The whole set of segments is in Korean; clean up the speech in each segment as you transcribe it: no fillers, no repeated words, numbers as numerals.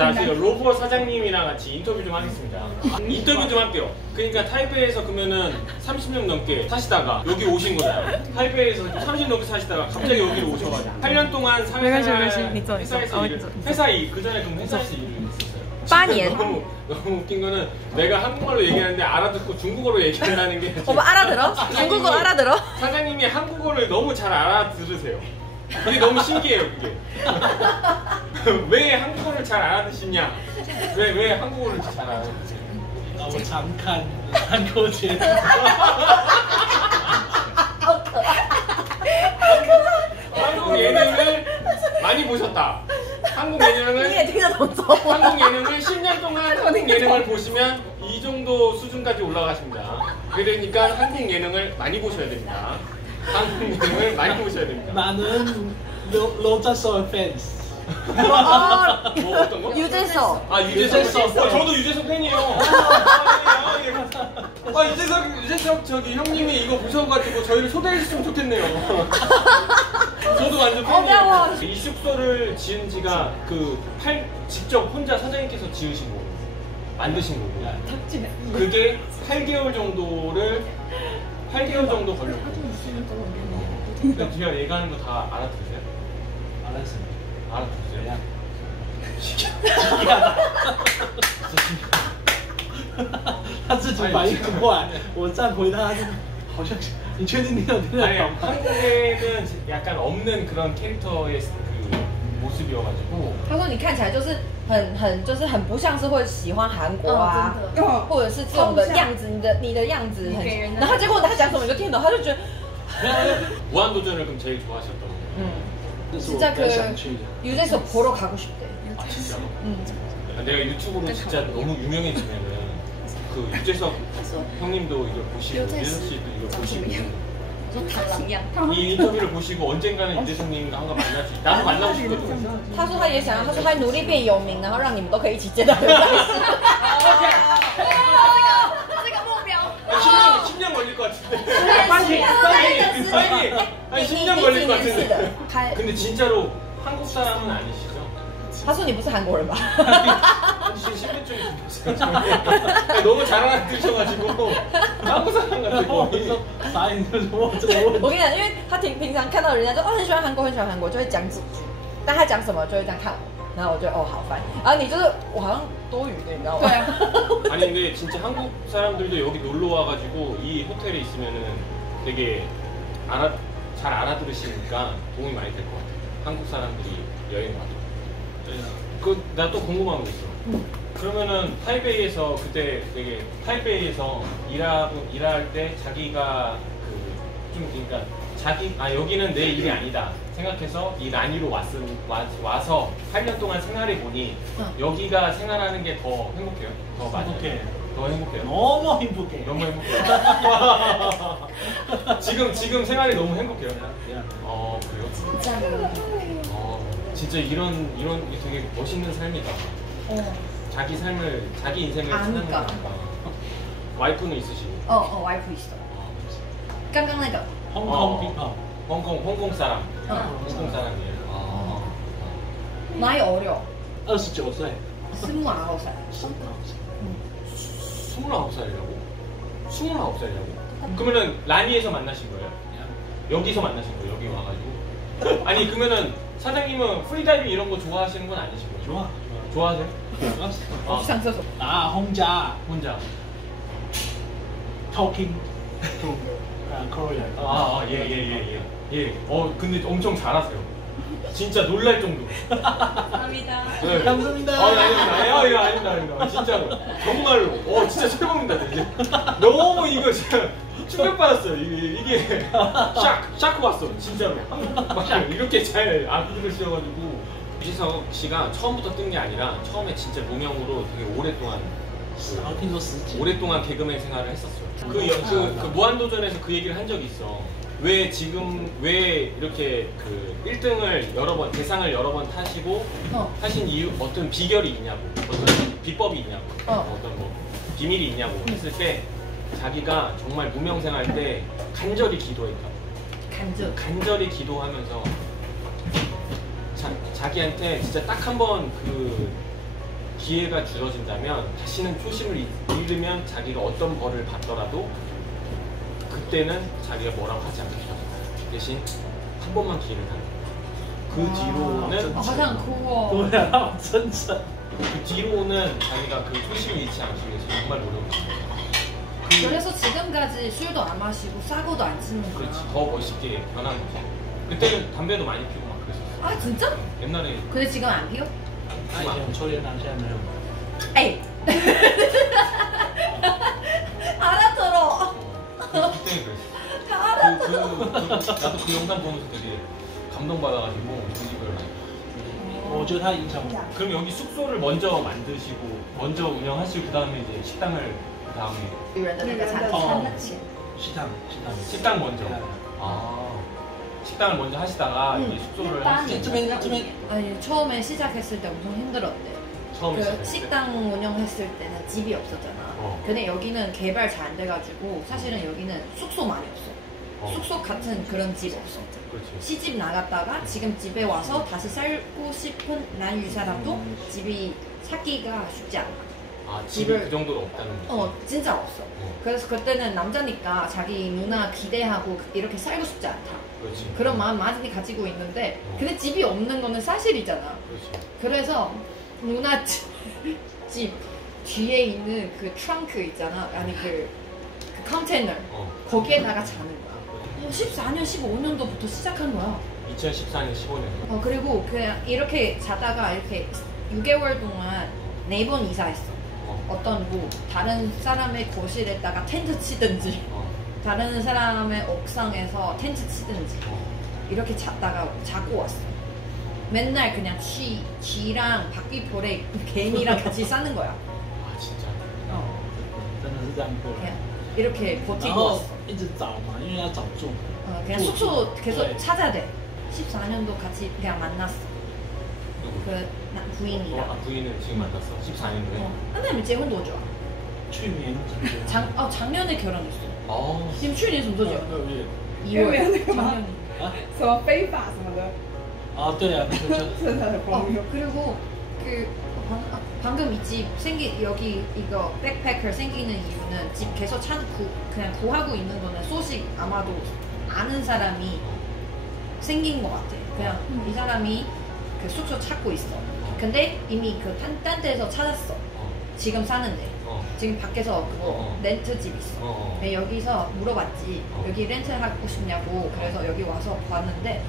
자, 제가 로버 사장님이랑 같이 인터뷰 좀 하겠습니다. 인터뷰 좀 할게요. 그러니까 타이베이에서 그러면은 30년 넘게 사시다가 여기 오신 거잖아요. 타이베이에서 30년 넘게 사시다가 갑자기 여기로 오셔가지고 8년 동안 사회생활 회사에서 일을 그 전에 그럼 회사에서 일을 했었어요. 8년. 너무 웃긴 거는 내가 한국말로 얘기하는데 알아듣고 중국어로 얘기한다는 게 오빠 알아들어? 중국어 알아들어? 사장님이 한국어를 너무 잘 알아들으세요. 그게 너무 신기해요, 그게. 왜 한국어를 잘 알아듣시냐? 왜 한국어를 잘 알아듣세요? 我常看韩国节目。 한국 예능을 많이 보셨다. 한국 예능을 10년 동안 한국 예능을 보시면 이 정도 수준까지 올라가십니다. 그러니까 한국 예능을 많이 보셔야 됩니다. 한국 예능을 많이 보셔야 됩니다. 나는 로자서 팬스. 뭐 어떤 거? 유재석. 아, 유재석. 저도 유재석 팬이에요. 유재석 저기 형님이 이거 보셔가지고 저희를 초대해 주시면 좋겠네요. 저도 완전 팬이에요. 이 숙소를 지은 지가 직접 혼자 사장님께서 지으신 거고 만드신 거고 그게 8개월 정도 걸렸고. 근데 뒤에 얘기하는 거 다 알아들으세요? 알았어요. 알아들으세요? 신기하다. 他自己反应很快，我再回他，好像你确定你有听得 아니 懂吗？ 한국에는 약간 없는 그런 캐릭터의 그 모습이어가지고 他说你看起来就是很不像是会喜欢韩国啊，或者是这种的样子，你的样子很，然后结果他讲什么你就听懂，他就觉得 무한도전을 그럼 제일 좋아하셨던 거예요? 진짜 그 유재석 보러 가고 싶대. 아 진짜로? 내가 유튜브로 진짜 너무 유명해지면은 그 유재석 형님도 이걸 보시고 유재석 씨도 이걸 보시고 이 인터뷰를 보시고 언젠가는 유재석님과 한번 만날 수 나도 만나고 싶거든. 他说他也想要，他说他努力变有名，然后让你们都可以一起见到刘在石。这个目标。 10년 걸릴 것 같은데. 빨리. 아니 10년 걸릴 것 같은데. 근데 진짜로 한국 사람은 아니시죠? 他说你不是韩国人吧？ 지금 10년쯤 됐어요. 너무 잘 알아들으셔가지고 한국 사람 같아요. 傻眼就是我这个问题。我跟你讲，因为他平常看到人家说很喜欢韩国，很喜欢韩国，就会讲几句，但他讲什么就会这样看我，然后我就好烦。然后你就是我好像多余的，你知道吗？ 아니 근데 진짜 한국 사람들도 여기 놀러 와가지고 이 호텔에 있으면은 되게 잘 알아들으시니까 도움이 많이 될 것 같아요. 한국 사람들이 여행 와도. 나 또 궁금한 거 있어. 그러면은 타이베이에서 그때 되게 타이베이에서 일할 때 자기가 그러니까 여기는 내 일이 아니다 생각해서 이 난이로 와서 8년 동안 생활해 보니 여기가 생활하는 게 더 행복해요? 더 행복해. 더 행복해요? 너무 행복해. 너무 행복해요. 지금 생활이 너무 행복해요. 그래요? 진짜 이런 게 되게 멋있는 삶이다. 자기 인생을 사는 거니까. 와이프는 있으시고? 와이프 있어. 刚刚那个 홍콩 사람. 홍콩 사람이에요. 나이 어려. 29岁。 29살. 29살이라고? 29살이라고? 그러면은 라니에서 만나신 거예요? 여기서 만나신 거예요? 여기 와가지고? 아니 그러면은 사장님은 프리다이빙 이런 거 좋아하시는 건 아니신 거예요? 좋아하세요? 상厕所. 혼자 talking to Korean. 예. 근데 엄청 잘하세요. 진짜 놀랄 정도. 감사합니다. 네. 감사합니다. 아닙니다. 진짜로. 정말로. 진짜 최고입니다. 이제. 너무 이거 진짜 충격받았어요. 이게 샤크 왔어. 진짜로. 이렇게 잘 안 들으셔가지고. 유재석 씨가 처음부터 뜬 게 아니라 처음에 진짜 무명으로 되게 오랫동안 개그맨 생활을 했었어요. 그 무한도전에서 그 얘기를 한 적이 있어. 왜 이렇게 그 1등을 대상을 여러 번 타시고 하신 이유, 어떤 비결이 있냐고, 어떤 비법이 있냐고, 어떤 뭐 비밀이 있냐고 했을 때 자기가 정말 무명 생활 때 간절히 기도했다고. 간절히 기도하면서 자기한테 진짜 딱 한 번 기회가 줄어진다면 다시는 표심을 잃으면 자기가 어떤 벌을 받더라도 그때는 자기가 뭐라고 하지 않겠다. 대신 한 번만 기회를 가는 거야. 그 뒤로는 好想哭哦。 对啊，真的。 그 뒤로는 자기가 그 초심을 잃지 않기 위해서 정말 노력을 해요. 그래서 지금까지 술도 안 마시고 사고도 안 치는 거야. 그렇지. 더 멋있게 변한 거지. 그때는 담배도 많이 피우고 막 그랬었어. 아 진짜? 옛날에 근데 지금 안 피워? 他以前有抽烟啊，现在没有。 에이. 알아들어. 그때 그랬어. 다 알아들어. 나도 그 영상 보면서 되게 감동받아가지고 동기부여를 하니까. 我觉得他影响我。 그럼 여기 숙소를 먼저 만드시고 먼저 운영하시고 그 다음에 이제 식당을 그 다음에 女人的那个餐钱。 식당 먼저. 아 식당을 먼저 하시다가 이제 숙소를 하시는. 这边 아니 처음에 시작했을 때 엄청 힘들었대. 처음에 그 시작했을 때. 식당 운영했을 때는 집이 없었잖아. 근데 여기는 개발 잘 안 돼가지고 사실은 여기는 숙소 많이 없어. 숙소 같은 그런 집 없어. 그렇지. 시집 나갔다가 지금 집에 와서 다시 살고 싶은 난 이 사람도 집이 찾기가 쉽지 않아. 아 집이 그 정도로 없다는 거. 진짜 없어. 그래서 그때는 남자니까 자기 누나 기대하고 이렇게 살고 싶지 않다. 그렇지. 그런 마음 많이 가지고 있는데 근데 집이 없는 거는 사실이잖아. 그렇지. 그래서 누나 집 뒤에 있는 그 트렁크 있잖아. 아니 그 컨테이너 거기에다가 자는 거야. 14년, 15년도부터 시작한 거야. 2014년, 15년. 그리고 그냥 이렇게 자다가 이렇게 6개월 동안 4번 이사했어. 어떤 뭐 다른 사람의 거실에다가 텐트 치든지 다른 사람의 옥상에서 텐트 치든지 이렇게 자고 왔어. 맨날 그냥 쥐랑 바퀴벌레 개미랑 같이 사는 거야. 아 진짜. 真的是这样过来。 그냥 이렇게 然 버티고 后 왔어. 一直找嘛，因为要找住。 그냥 숙소 계속 네. 찾아야 돼. 14년도 같이 그냥 만났어. 누구? 그 부인이랑. 부인은 지금 만났어. 14년도에. 한달结婚多久啊？去年작년에 결혼했어. 어. 지금 去年什么时候结婚？ 2月。 2월. 작년에. 啊？什么非法什么的，啊，对啊，那个就真的很荒谬。 그리고 그 방금 이 집 여기 이거 백패커 생기는 이유는 집 계속 그냥 구하고 있는 거는 소식 아마도 아는 사람이 생긴 것 같아. 그냥 이 사람이 그 숙소 찾고 있어. 근데 이미 그 딴 데서 찾았어. 지금 사는데. 지금 밖에서 그거 렌트 집 있어. 근데 여기서 물어봤지. 여기 렌트 하고 싶냐고. 그래서 여기 와서 봤는데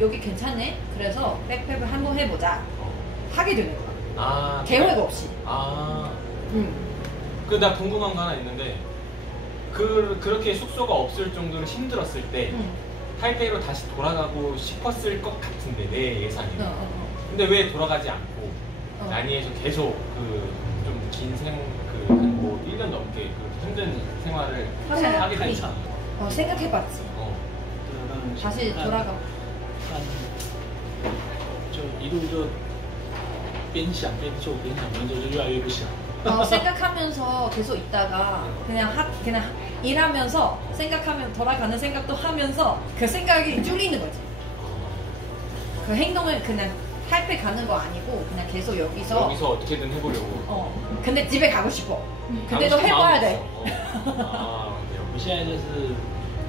여기 괜찮네. 그래서 백팩을 한번 해보자. 하게 되는 거야. 아. 계획 없이. 아. 나 궁금한 거 하나 있는데 그렇게 숙소가 없을 정도로 힘들었을 때 타이페이로 다시 돌아가고 싶었을 것 같은데 내 예상에는. 근데 왜 돌아가지 않고 난이에서 계속 그 좀 긴 한 뭐 1년 넘게 그 힘든 생활을 하게 됐지. 생각해봤지. 다시 돌아가. 就一路就边想边做，边想边做，就越来越不想。 생각하면서 계속 있다가 그냥 일하면서 생각하면 돌아가는 생각도 하면서 그 생각이 줄이는 거지. 그 행동을 그냥 타이페이 가는 거 아니고 그냥 계속 여기서 어떻게든 해보려고. 근데 집에 가고 싶어. 근데 또 해봐야 돼. 我现在就是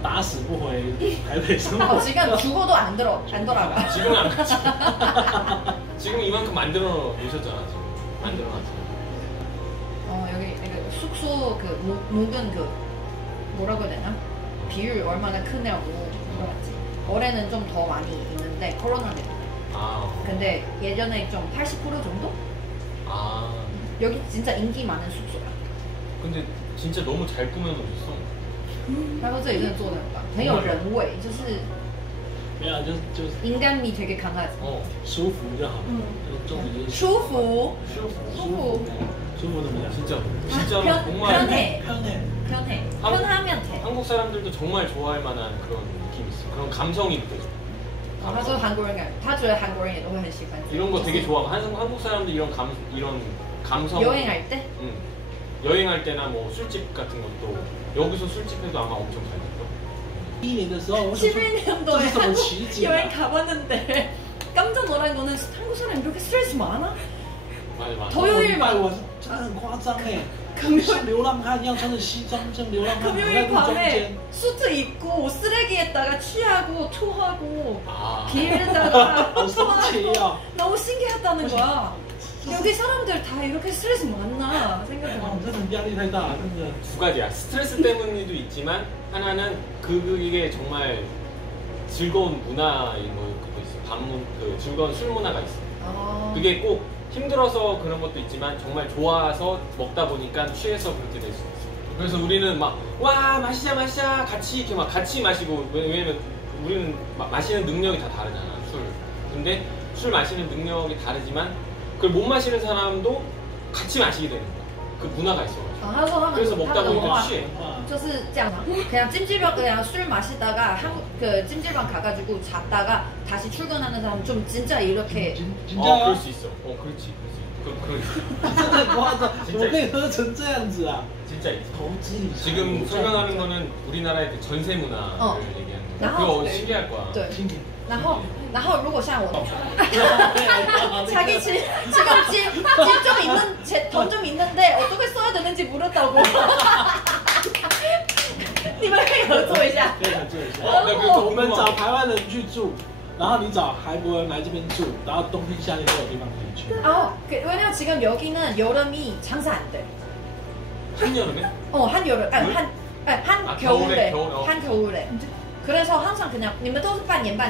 打死不回台北生活。 지금 죽어도 안 돌아가. 지금은 안 가지. 지금 이만큼 만들어 놓으셨잖아. 지금 만들어놨어. 여기 숙소 그 묵은 그 뭐라고 해야 되나? 비율 얼마나 크냐고 물어봤지. 올해는 좀 더 많이 있는데 코로나 때문에. 근데 예전에 좀 80% 정도? 여기 진짜 인기 많은 숙소야. 근데 진짜 너무 잘 꾸며놓으셨어. 他说这里真的做得很棒，很有人味，就是没有，就인간미 되게 강하지. 舒服就好。重点就是舒服怎么样？ 진짜로 정말 편하면 돼. 한국 사람들도 정말 좋아할 만한 그런 느낌이 있어. 그런 감성이 있고. 他说韩国人他觉得韩国人也都会很喜欢 이런 거 되게 좋아하고 한국 사람들 이런 감성. 여행할 때? 응. 여행할 때나 뭐 술집 같은 것도 여기서 술집해도 아마 엄청 잘 됐어. 11년도에 한국 여행 가봤는데 깜짝 놀란 거는 한국 사람 이렇게 스트레스 많아? 맞아 맞아. 토요일 拜五晚上真的很夸张哎，像流浪汉一样穿着西装，像流浪汉躲在 금요일 路中 밤에 间。 수트 입고 쓰레기에다가 취하고 토하고 아. 길에다가 어, 신기해요. 너무 신기하다는 거야. 여기 사람들 다 이렇게 스트레스 많나 哦， 생각해봐. 真的压力太大了，真的。 두 가지야. 스트레스 때문에도 있지만 하나는 그게 정말 즐거운 문화인 것도 있어. 방문 그 즐거운 술 문화가 있어. 아. 그게 꼭 힘들어서 그런 것도 있지만 정말 좋아서 먹다 보니까 취해서 그렇게 될 수 있어. 그래서 우리는 막 와 마시자 같이 이렇게 막 같이 마시고 왜냐면 우리는 마시는 능력이 다 다르잖아 술. 근데 술 마시는 능력이 다르지만 그걸 못 마시는 사람도 같이 마시게 되는 거야. 그 문화가 있어. 아, 하서 그래서 먹다 보니까 취해. 就是这样嘛 그냥 찜질방 그냥 술 마시다가 한국 그 찜질방 가가지고 잤다가 다시 출근하는 사람 좀 진짜 이렇게 진짜요? 그럴 수 있어. 그렇지.真的很夸张，怎么可以喝成这样子啊？ 진짜 있어. 投资理财 지금 설명하는 거는 우리나라의 그 전세 문화를 얘기하는 거야. 나하고 그거 신기할 거야. 对然后如果像我자기 지금 좀 있는 돈 좀 있는데 어떻게 써야 되는지 모른다고 你们可以合作一下可以合作一下。 나 我们找台湾人去住，然后你找韩国人来这边住，然后冬天夏天都有地方可以去。 왜냐면 지금 여기는 여름이 장사 안 돼. 한여름에? 한여름 한겨울에 겨울에. 한겨울에. 그래서 항상 그냥 你们都是半年吗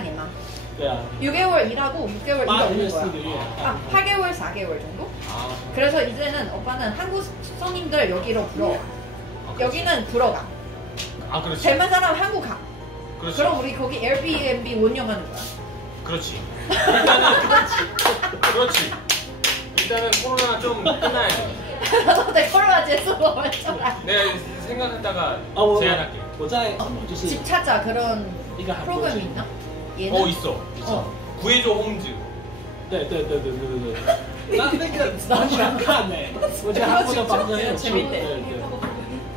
对啊， 6개월 일하고 6개월 일 8个月 없는 4 거야. 个月。 8개월 4개월 정도? 아, 그래서 이제는 오빠는 한국 손님들 여기로 불러와. 그렇지. 여기는 들어가. 아 그렇지. 대만 사람 한국 가. 그렇지. 그럼 우리 거기 에어비앤비 운영하는 거야. 그렇지. 그렇지. 일단은 코로나 좀 끝나야 돼. 그래서 내 코로나 제수로 내가 생각했다가 啊，我 제안할게. 我在就是 집 찾아 그런 이거 한국 프로그램 집. 있나? 얘는? 있어. 어. 구해줘 홈즈. 对对对对对对对。那个我很喜欢看呢，我觉得韩国的房子很有趣。对对，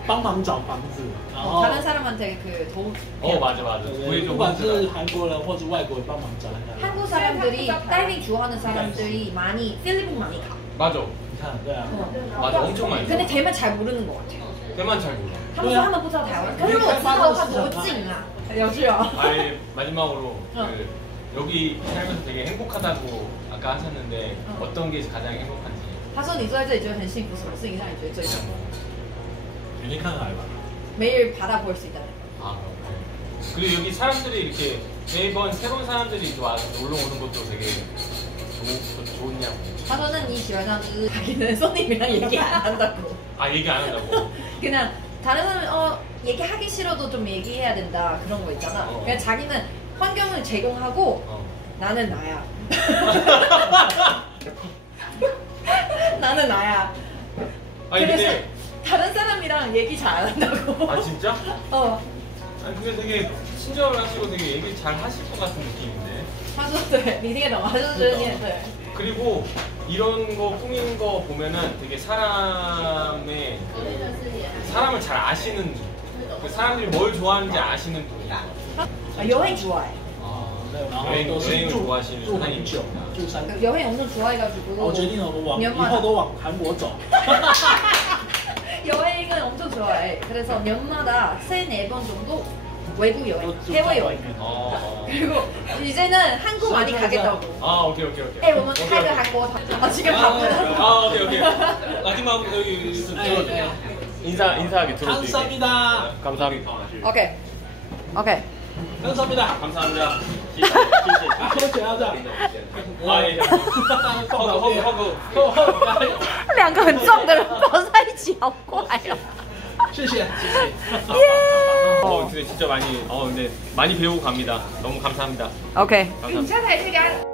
帮忙找房子，然后 다른 사람한테 그 도움. 맞아. 对对 구해줘 不管是 홈즈. 韩国人或者外国人帮忙找看看。 한국 사람들이 다이빙 좋아하는 사람들이 많이 필리핀 많이 가. 맞아. 你看，对啊。 맞아. 엄청 많이. 근데 대만 잘 모르는 것 같아. 대만 잘 몰라. 他们说他们不知道台湾，可是如果知道的话多近啊！有趣哦。 아예 마지막으로 어. 그 여기 살면서 되게 행복하다고 아까 하셨는데 어. 어떤 게 가장 행복한지. 他说你坐在这里觉得很幸福，什么事情让你觉得最幸福？每天看海吧。 매일 바다 볼 수 있다는 거. 아, 그래. 그리고 여기 사람들이 이렇게 매번 새로운 사람들이 와서 놀러 오는 것도 되게 좋냐고. 他说：“那你喜欢这样，就是자기는 손님이랑 얘기 안 한다고. 아, 얘기 안 한다고? 그냥 다른 사람 얘기하기 싫어도 좀 얘기해야 된다 그런 거 있잖아. 그냥 자기는 환경을 제공하고 나는 나야. 나는 나야. 아니, 그래서 근데. 다른 사람이랑 얘기 잘 안 한다고. 아, 진짜? 아니, 근데 되게 친절하시고 되게 얘기 잘 하실 것 같은 느낌인데. 他说对，你听得懂吗？他就觉得你也对。 그리고 이런 거 꾸미는 거 보면은 되게 사람의 사람을 잘 아시는 그 사람들이 뭘 좋아하는지 아시는 분이에요. 여행 좋아해. 여행도 여행을 좋아하시는 住很 사장님. 久，住3个。 여행 엄청 좋아해가지고. 我决定了，我以 년마다 后都往韩国走。 여행은 엄청 좋아해. 그래서 년마다 3-4번 정도 외국 여행, 해외 여행. 그리고 이제는 한국 많이 가겠다고. 아, 오케이. 哎，我们开个韩国团，지금 바쁘다. 아, 오케이. 마지막 여기 들어주세요. 인사하게 들어주세요. 감사합니다. 감사합니다. 오케이. 감사합니다. 감사합니다. 喝酒要这样。 아, 예. 허그. 两个很重的人抱在一起，好怪哦。谢谢。 근데 진짜 많이 근데 많이 배우고 갑니다. 너무 감사합니다. OK。 감사합니다. 你现在可以去给他。